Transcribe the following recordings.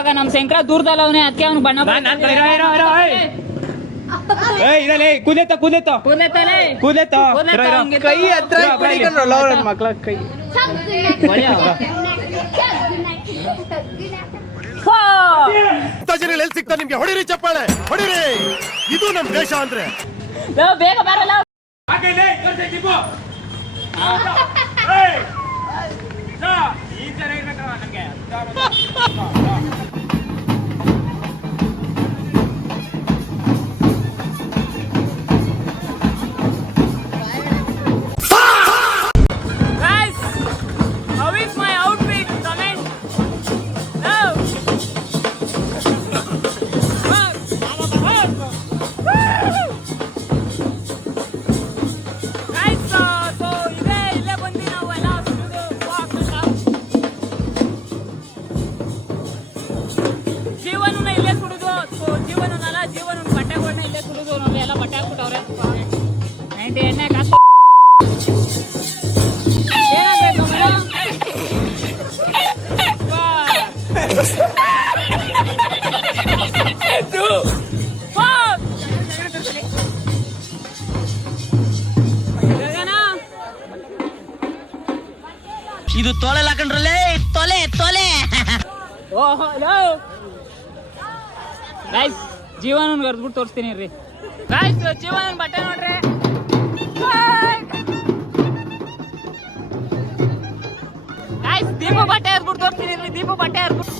ಇವಾಗ ನಮ್ ಶಂಕರ ದೂರದಲ್ಲ ಅವನೇ ಅದಕ್ಕೆ ಅವ್ನು ಬಣ್ಣ ಕೈ ಹತ್ರ ಮಕ್ಳ ಕೈ ಜನ ಎಲ್ಲಿ ಸಿಗ್ತಾ ನಿಮ್ಗೆ ಹೊಡಿರಿ ಚಪ್ಪಾಳೆ ಹೊಡಿರಿ ಇದು ನಮ್ ದೇಶ ಅಂದ್ರೆ ಬೇಗ ಬರಲ್ಲ ಈ ತರ ಇರ್ಬೇಕಲ್ಲ ನಂಗೆ ಇದು ತೊಲೆ ಹಾಕೊಂಡ್ರಲ್ಲೇ ತೊಲೆ ತೊಲೆ ಗೈಸ್ ಜೀವನ ಕರ್ದ್ಬಿಟ್ಟು ತೋರಿಸ್ತೀನಿ ರೀ ಗೈಸ್ ಜೀವನ ಬಟ್ಟೆ ನೋಡ್ರಿ ಗೈಸ್ ದೀಪ ಬಟ್ಟೆ ಹರ್ಬಿಟ್ಟು ತೋರಿಸ್ತೀನಿ ರೀ ದೀಪ ಬಟ್ಟೆ ಹರ್ಬಿಟ್ಟು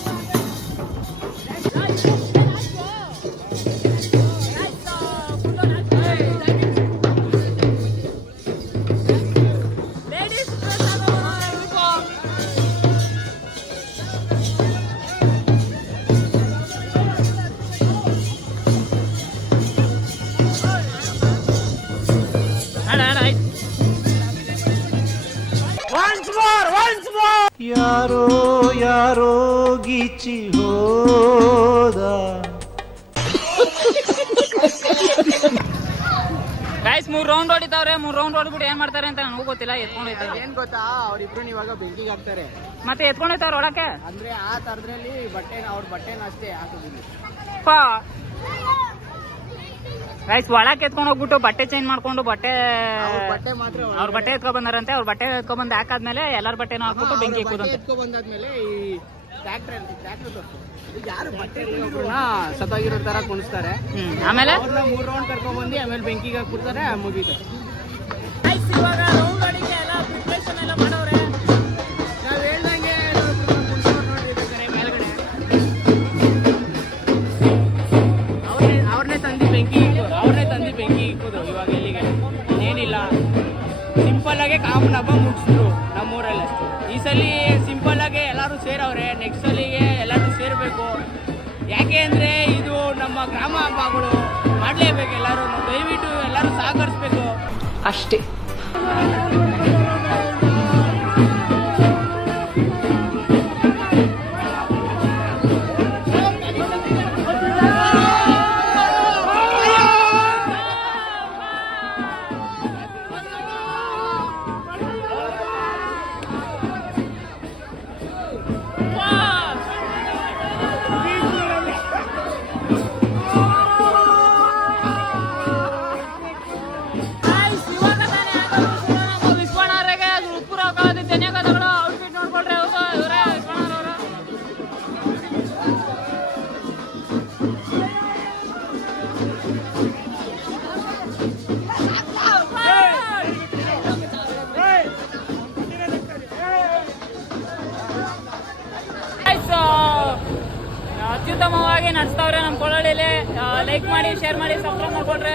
ಯಾರೋ ಯಾರೋ ಗೀಚಿ ಹೋದ ಗೈಸ್ 3 ರೌಂಡ್ ಹೊಡಿತಾವ್ರೆ 3 ರೌಂಡ್ ಹೊಡ್ಬಿಟ್ಟು ಏನ್ ಮಾಡ್ತಾರೆ ಅಂತ ನನಗೂ ಗೊತ್ತಿಲ್ಲ ಎತ್ಕೊಂಡು ಹೋಯ್ತಾರೆ ಏನ್ ಗೊತ್ತಾ ಅವ್ರಿಬ್ರು ಇವಾಗ ಬೆಂಕಿಗೆ ಹಾಕ್ತಾರೆ ಮತ್ತೆ ಎತ್ಕೊಂಡು ಹೋಯ್ತಾವ್ರ ಒಳಕ್ಕೆ ಅಂದ್ರೆ ಆ ತರದ್ರಲ್ಲಿ ಅವ್ರ ಬಟ್ಟೆನ ಅಷ್ಟೇ ಹಾಕೋದಿಲ್ಲ ಗೈಸ್ ಒಳಕ್ಕೆ ಎತ್ಕೊಂಡು ಹೋಗ್ಬಿಟ್ಟು ಬಟ್ಟೆ ಚೇಂಜ್ ಮಾಡ್ಕೊಂಡು ಬಟ್ಟೆ ಮಾತ್ರ ಅವ್ರ ಬಟ್ಟೆ ಎತ್ಕೊ ಬಂದಾರಂತೆ ಅವ್ರ ಬಟ್ಟೆ ಎತ್ಕೊ ಬಂದ್ ಹಾಕಾದ್ಮೇಲೆ ಎಲ್ಲಾರ ಬಟ್ಟೆನೂ ಹಾಕ್ಬಿಟ್ಟು ಬೆಂಕಿ ಹಾಕೋದಂತೆ ಎತ್ಕೊ ಬಂದಾದ್ಮೇಲೆ ಈ ಟ್ರ್ಯಾಕ್ಟರ್ ಯಾರು ಬಟ್ಟೆ ಸತ್ತಾಗಿರೋ ತರ ಕುಣಿಸ್ತಾರೆ ಆಮೇಲೆ 3 ರೌಂಡ್ ಕರ್ಕೊಂಡ್ ಬಂದು ಆಮೇಲೆ ಬೆಂಕಿಗೆ ಹಾಕ್ಬಿಡ್ತಾರೆ ಮುಗೀತು ಇವಾಗ ರೌಂಡ್ ಅಡಿಗೆ ಎಲ್ಲ ಪ್ರಿಪರೇಷನ್ ಎಲ್ಲ ಮಾಡವ್ರೆ ನಾವ್ ಹೇಳ್ದಂಗೆ ನೋಡ್ರಿ ಮೇಲ್ಗಡೆ ಅವ್ರನ್ನೇ ತಂದು ಬೆಂಕಿ ಇಕ್ಕೋದು ಇವಾಗ ಎಲ್ಲಿಗೆ ಏನಿಲ್ಲ ಸಿಂಪಲ್ ಆಗಿ ಕಾಮನ್ ಹಬ್ಬ ಮುಗಿಸಿದ್ರು ನಮ್ಮೂರಲ್ಲಿ ಅಷ್ಟೇ ಈ ಸಲ ಸಿಂಪಲ್ ಆಗಿ ಎಲ್ಲರೂ ಸೇರವ್ರೆ ನೆಕ್ಸ್ಟ್ ಸಲಿಗೆ ಎಲ್ಲರೂ ಸೇರಬೇಕು ಯಾಕೆ ಅಂದ್ರೆ ಇದು ನಮ್ಮ ಗ್ರಾಮ ಹಬ್ಬಗಳು ಮಾಡಲೇಬೇಕು ಎಲ್ಲರೂ ದಯವಿಟ್ಟು ಎಲ್ಲರೂ ಸಹಕರಿಸ್ಬೇಕು ಅಷ್ಟೇ ಅತ್ಯುತ್ತಮವಾಗಿ ನಡೆಸ್ತವ್ರೆ ನಮ್ಮ ಕೊಳ್ಳಳ್ಳಿಲಿ ಲೈಕ್ ಮಾಡಿ ಶೇರ್ ಮಾಡಿ ಸಬ್ಸ್ಕ್ರೈಬ್ ಮಾಡ್ಕೊಂಡ್ರೆ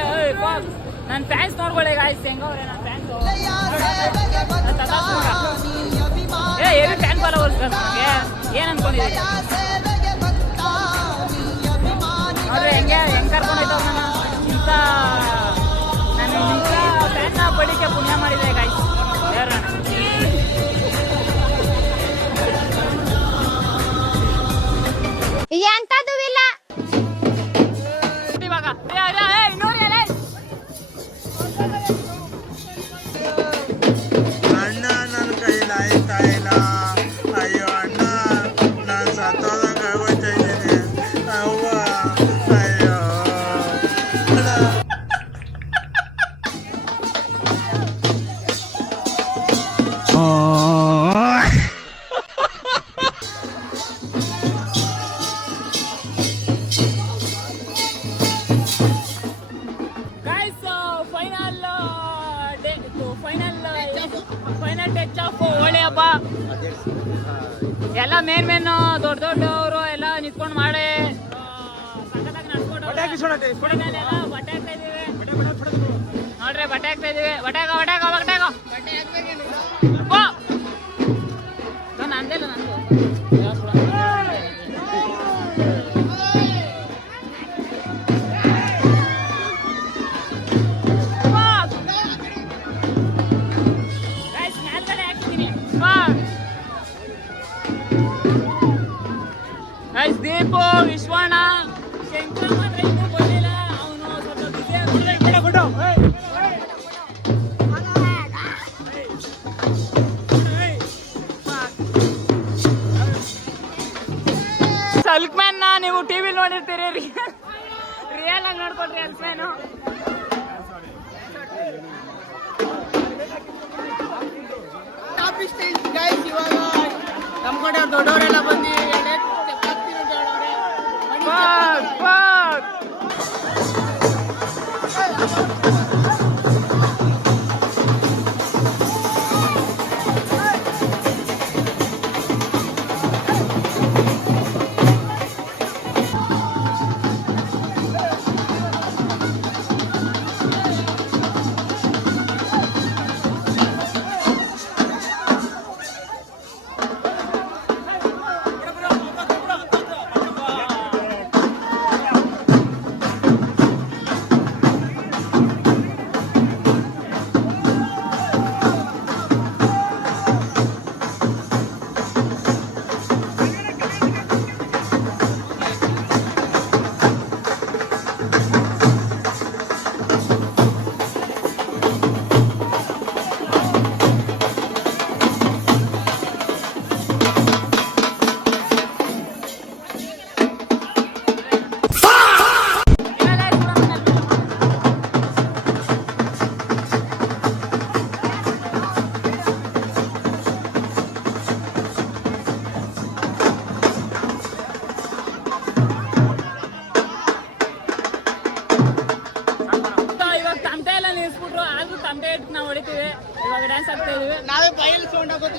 ನನ್ನ ಫ್ಯಾನ್ಸ್ ನೋಡ್ಕೊಳ್ಳಿ ಗಾಯ್ಸ್ ಹೆಂಗವ್ರೆ ನನ್ನ ಫ್ಯಾನ್ಸ್ ಏನು ಫ್ಯಾನ್ ಫಾಲೋವರ್ಸ್ ನನಗೆ ಏನು ಅನ್ಕೊಂಡಿದ್ದೀನಿ ನೋಡ್ರಿ ಹೆಂಗೆ ಕರ್ಕೊಂಡು ಹೋಯ್ತವ್ರು ನಾನು ಇಂಥ ಫ್ಯಾನ್ನ ಬಡಿಕೆ ಪುಣ್ಯ ಮಾಡಿದೆ ಗಾಯ್ಸ್ ಹೇರೋಣ ಎಂತದು ಇಲ್ಲ ಇವಾಗ ಅಣ್ಣ ನನ್ನ ಕೈಲಾಯ್ತಾ ಇಲ್ಲ ಅಯ್ಯೋ ಅಣ್ಣ ನಾನು ಸತ್ತೋದಂಗೆ ಆಗೋಯ್ತಾ ಇದ್ದೀನಿ ಕುಡಿನಲ್ಲೆಲ್ಲ ಬಟ್ಟೆ ಹಾಕ್ತಾ ಇದೀವಿ ನೋಡ್ರಿ, ಬಟ್ಟೆ ಹಾಕ್ತಾ ಇದೀವಿ. ಬಟ್ಟೆ ನಂದಿಲ್ಲ ನಂದು. ಮೇಲ್ಗಡೆ ಹಾಕ್ತಿದ್ದೀನಿ. ದೀಪು, ವಿಶ್ವಣ್ಣ, ಶಂಕರ ಮಾತ್ರ ಇನ್ನೂ ಬಂದಿಲ್ಲ. ಅವನು ಸ್ವಲ್ಪ ಬಿಸಿ ಸಲ್ಕ್ಮ್ಯಾನ್ ನೀವು ಟಿವಿ ನೋಡಿರ್ತೀರಿ, ರಿಯಲ್ ಆಗಿ ನೋಡ್ಕೊಳ್ರಿ ಅಲ್ಕ್ಮ್ಯಾನು. ಇವಾಗ ನಮ್ಮ ಕಡೆ ದೊಡ್ಡವರೆಲ್ಲ ಬಂದು ತಮಟೆ ಇಟ್ಟು ನಾವು ಹೊಡಿತೀವಿ. ಇವಾಗ ಡ್ಯಾನ್ಸ್ ಆಗ್ತಾ ಇದೀವಿ. ನಾವೇ ಬಯಲು ಸೌಂಡ್ ಆಗೋದು.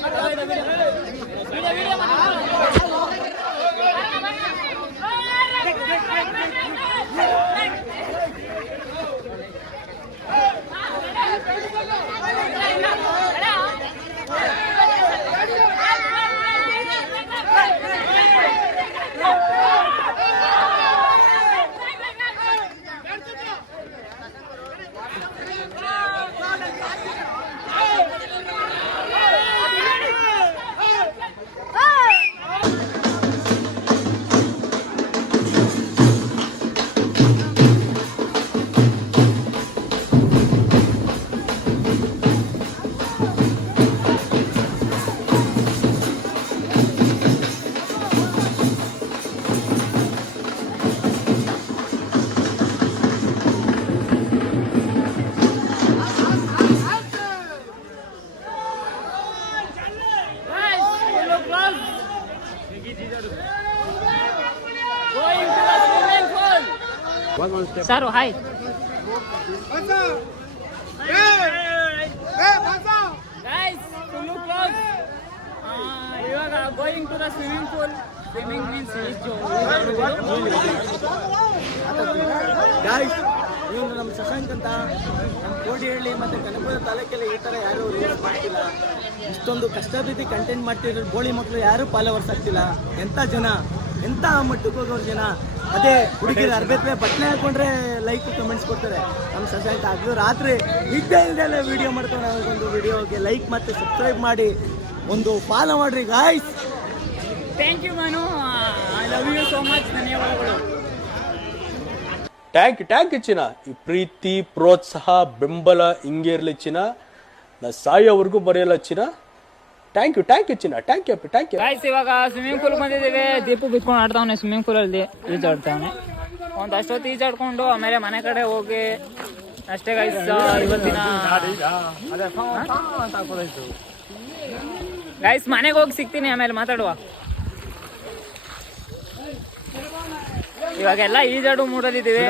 ಸರ್ ಹಾಯ್ ಇವಾಗ going to the swimming pool. Swimming means ಇವನು ನಮ್ಮ ಶಶಾಂಕ್ ಅಂತ ನಮ್ಮ ಕೋಡಿಹಳ್ಳಿ ಮತ್ತು ಕನಕಪುರ ತಾಲೂಕಲ್ಲಿ ಈ ಥರ ಯಾರೂ ರೀಲ್ಸ್ ಮಾಡ್ತಿಲ್ಲ. ಇಷ್ಟೊಂದು ಕಷ್ಟದ ಕಂಟೆಂಟ್ ಮಾಡ್ತಿದ್ರು ಬೋಳಿ ಮಕ್ಕಳು ಯಾರೂ ಫಾಲೋವರ್ಸ್ ಆಗ್ತಿಲ್ಲ. ಎಂಥ ಜನ, ಎಂಥ ಮಟ್ಟಕ್ಕೆ ಹೋಗೋರು ಜನ. ಅದೇ ಹುಡುಗಿರು ಅರ್ಬೇತ್ರೆ ಬಟ್ಟೆ ಹಾಕೊಂಡ್ರೆ ಲೈಕ್ ಕಮೆಂಟ್ಸ್ ಕೊಡ್ತಾರೆ. ನಮ್ಮ ಶಶಾಂಕ್ ಆಗಲು ರಾತ್ರಿ ನಿದ್ದೆ ಇಲ್ದೆಲ್ಲ ವೀಡಿಯೋ ಮಾಡ್ಕೊಂಡು ಒಂದು ವಿಡಿಯೋಗೆ ಲೈಕ್ ಮತ್ತು ಸಬ್ಸ್ಕ್ರೈಬ್ ಮಾಡಿ ಒಂದು ಫಾಲೋ ಮಾಡಿರಿ guys. Thank you Manu, I love you so much. ಧನ್ಯವಾದಗಳು. ಟ್ಯಾಂಕ್ ಯು ಚಿನ್ನ. ಈ ಪ್ರೀತಿ ಪ್ರೋತ್ಸಾಹ ಬೆಂಬಲ ಹಿಂಗೆ ಇರಲಿ ಚಿನ್ನ. ನಾ ಸಾಯೋವರೆಗೂ ಬರೆಯಲ್ಲ ಚಿನ್ನ. ಥ್ಯಾಂಕ್ ಯು ಚಿನ್ನ. Thank you. ಗೈಸ್ ಇವಾಗ ಸ್ವಿಮ್ಮಿಂಗ್ ಪೂಲ್ ಬಂದಿದ್ದೀವಿ. ದೀಪು ಬಿತ್ಕೊಂಡು ಆಡ್ತಾವನೆ ಸ್ವಿಮ್ಮಿಂಗ್ ಪೂಲಲ್ಲಿ ಈಜಾಡ್ತಾವನೆ. ಒಂದು ಅಷ್ಟೊತ್ತು ಈಜಾಡ್ಕೊಂಡು ಆಮೇಲೆ ಮನೆ ಕಡೆ ಹೋಗಿ ಅಷ್ಟೇ ಗೈಸ್. ಇವತ್ತಿನ ಗೈಸ್ ಮನೆಗೆ ಹೋಗಿ ಸಿಗ್ತೀನಿ, ಆಮೇಲೆ ಮಾತಾಡುವ. ಇವಾಗೆಲ್ಲ ಈಜಾಡು ಮೂಡಲಿದ್ದೀವಿ.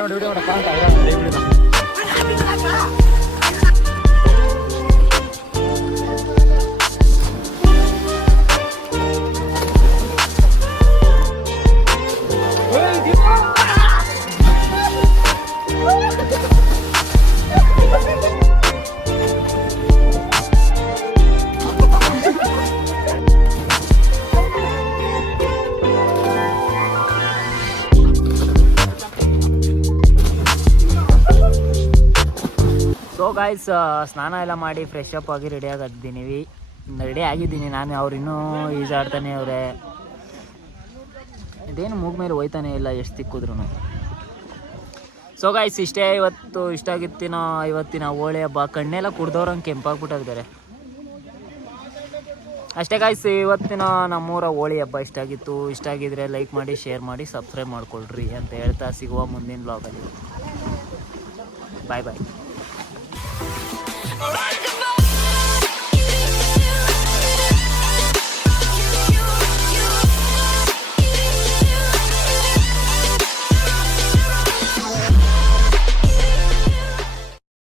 ಗಾಯ್ಸ್ ಸ್ನಾನ ಎಲ್ಲ ಮಾಡಿ ಫ್ರೆಶ್ ಅಪ್ ಆಗಿ ರೆಡಿ ಆಗಿದ್ದೀನಿ ನಾನು. ಅವ್ರು ಇನ್ನೂ ಈಜಾಡ್ತಾನೆ ಅವರೇ. ಇದೇನು ಮೂಗ್ ಮೇಲೆ ಹೋಯ್ತಾನೆ ಇಲ್ಲ ಎಷ್ಟು ತಿಕ್ಕಿದ್ರು. ಸೊ ಗಾಯ್ಸ್ ಇಷ್ಟೇ ಇಷ್ಟ ಆಗಿತ್ತಿನ ಇವತ್ತಿನ ಹೋಳಿ ಹಬ್ಬ. ಕಣ್ಣೆಲ್ಲ ಕುಡ್ದವ್ರಂಗೆ ಕೆಂಪಾಗ್ಬಿಟ್ಟದು ಬೇರೆ. ಅಷ್ಟೇ ಗಾಯ್ಸ್, ಇವತ್ತಿನ ನಮ್ಮೂರ ಹೋಳಿ ಹಬ್ಬ ಇಷ್ಟ ಆಗಿದ್ರೆ ಲೈಕ್ ಮಾಡಿ, ಶೇರ್ ಮಾಡಿ, ಸಬ್ಸ್ಕ್ರೈಬ್ ಮಾಡ್ಕೊಳ್ರಿ ಅಂತ ಹೇಳ್ತಾ ಸಿಗುವ ಮುಂದಿನ ಬ್ಲಾಗಲ್ಲಿ. ಬಾಯ್ ಬಾಯ್.